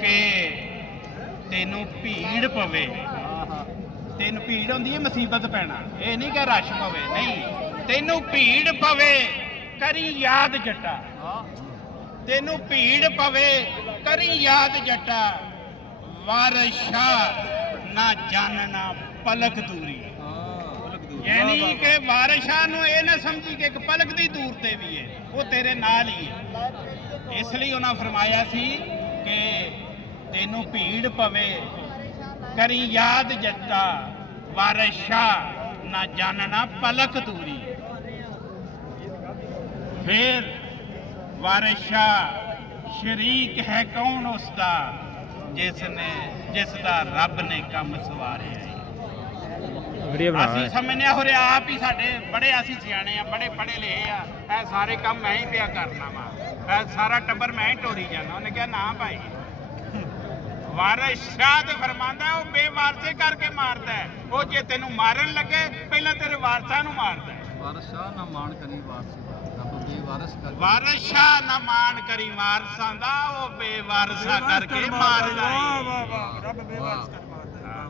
ਕਿ ਤੈਨੂੰ ਭੀੜ ਪਵੇ। ਤੈਨੂੰ ਭੀੜ ਹੁੰਦੀ ਹੈ ਮੁਸੀਬਤ ਪੈਣਾ, ਇਹ ਨਹੀਂ ਕਿ ਰਸ਼ ਪਵੇ, ਨਹੀਂ, ਤੈਨੂੰ ਭੀੜ ਪਵੇ ਕਰੀ ਯਾਦ ਜੱਟਾ। ਤੈਨੂੰ ਭੀੜ ਪਵੇ ਕਰੀ ਯਾਦ ਜੱਟਾ, ਵਾਰਿਸ ਸ਼ਾਹ ਨਾ ਜਾਣਨਾ ਪਲਕ ਦੂਰੀ। ਯਾਨੀ ਕਿ ਵਾਰਿਸ ਸ਼ਾਹ ਨੂੰ ਇਹ ਨਾ ਸਮਝੀ ਕਿ ਇੱਕ ਪਲਕ ਦੀ ਦੂਰ ਤੇ ਵੀ ਹੈ, ਉਹ ਤੇਰੇ ਨਾਲ ਹੀ ਹੈ। ਇਸ ਲਈ ਉਹਨਾਂ ਫਰਮਾਇਆ ਸੀ ਕਿ ਤੈਨੂੰ ਭੀੜ ਪਵੇ ਕਰੀ ਯਾਦ ਜੱਟਾ, ਵਾਰਿਸ ਸ਼ਾਹ ਨਾ ਜਾਣਨਾ ਪਲਕ ਦੂਰੀ। ਫਿਰ ਵਾਰਿਸ ਸ਼ਾਹ ਸ਼ਰੀਕ ਹੈ ਕੌਣ ਉਸਦਾ, ਜਿਸ ਦਾ ਰੱਬ ਨੇ ਕੰਮ ਸਵਾਰਿਆ। ਅਸੀਂ ਸਮਝਦੇ ਹੋ ਰਿਹਾ ਆਪ ਹੀ ਸਾਡੇ ਬੜੇ ਅਸੀਂ ਸਿਆਣੇ ਆ, ਬੜੇ ਪੜ੍ਹੇ ਲਿਖੇ ਆ, ਇਹ ਸਾਰੇ ਕੰਮ ਮੈਂ ਹੀ ਪਿਆ ਕਰਨਾ ਵਾ, ਇਹ ਸਾਰਾ ਟੱਬਰ ਮੈਂ ਹੀ ਟੋਰੀ ਜਾਣਾ। ਉਹਨੇ ਕਿਹਾ ਨਾ ਭਾਈ, ਵਾਰਿਸ ਸ਼ਾਹ ਤੇ ਫਰਮਾਂਦਾ ਉਹ ਬੇਵਾਰਸੇ ਕਰਕੇ ਮਾਰਦਾ, ਉਹ ਜੇ ਤੈਨੂੰ ਮਾਰਨ ਲੱਗੇ ਪਹਿਲਾਂ ਤੇਰੇ ਵਾਰਸਾਂ ਨੂੰ ਮਾਰਦਾ। ਵਾਰਿਸ ਸ਼ਾਹ ਨਾ ਮਾਣ ਕਰੀ ਵਾਰਸ, ਰੱਬ ਬੇਵਾਰਸ ਕਰ। ਵਾਰਿਸ ਸ਼ਾਹ ਨਾ ਮਾਣ ਕਰੀ ਵਾਰਸਾਂ ਦਾ, ਉਹ ਬੇਵਾਰਸਾ ਕਰਕੇ ਮਾਰਦਾ। ਵਾਹ ਵਾਹ ਵਾਹ, ਰੱਬ ਬੇਵਾਰਸ ਕਰ ਮਾਰਦਾ।